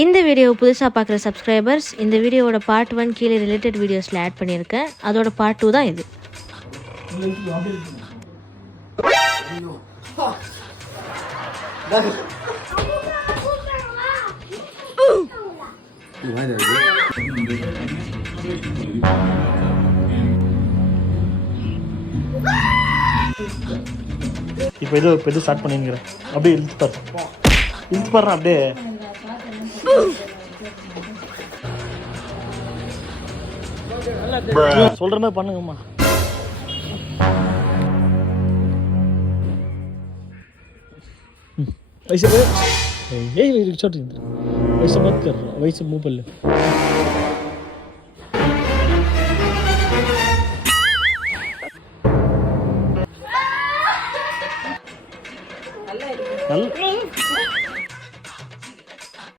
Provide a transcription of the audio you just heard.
இந்த வீடியோ புதுசாக பார்க்குற சப்ஸ்கிரைபர்ஸ், இந்த வீடியோவோட பார்ட் 1 கீழே ரிலேட்டட் வீடியோஸில் ஆட் பண்ணியிருக்கேன். அதோட பார்ட் 2 தான் இது. இப்போ இது ஸ்டார்ட் பண்ணிக்கிறேன். அப்படியே இழுத்து பாரு அப்படியே. சொல்ற மாதிரி பண்ணுங்கம்மா. वैसे छोटी वैसे मत कर, वैसे मुंह पर ले.